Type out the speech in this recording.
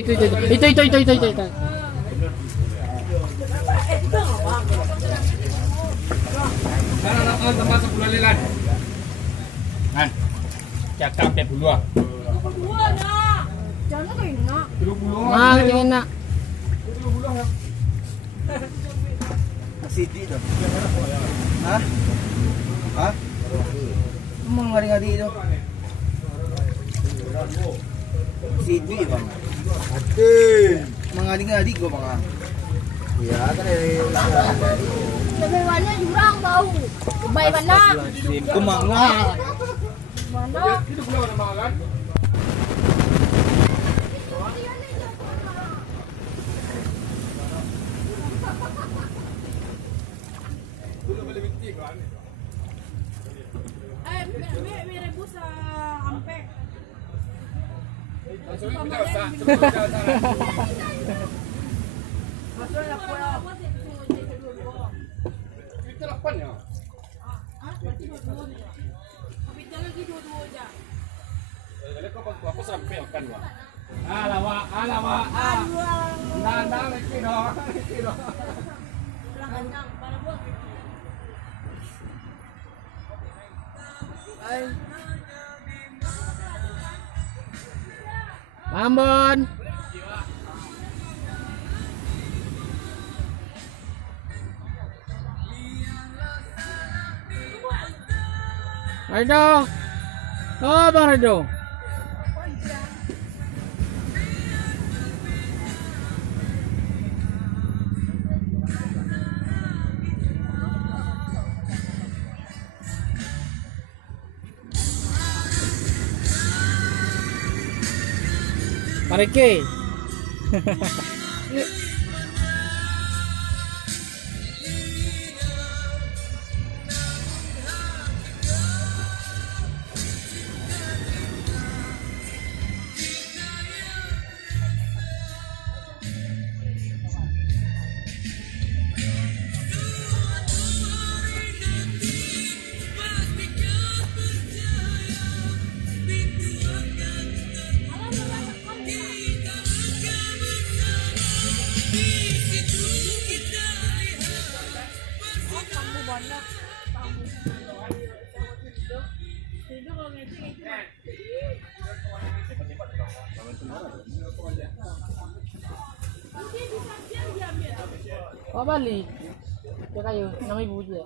Itu. Tempat sebulan lelan. Kan. Cakap ke bulu. Jangan kayak enak. Mang tingin na. City tu. Hah? Hah? Kamu ngari-ngari itu. City bang. Ade. Mengadi-ngadi gua bang. Ya kan dari. Lebih mana jurang bau. Baik mana? Kemana? Mana? Itu bulu mana makan? Mi rebus ampe. Itu lapan ya. Aku sampai akan wah. Alamak. Nanda lagi dong. Ambon. Rido. Oh, Bang Rido. Marike. Oh, balik. Ya kayo, 6,000 je.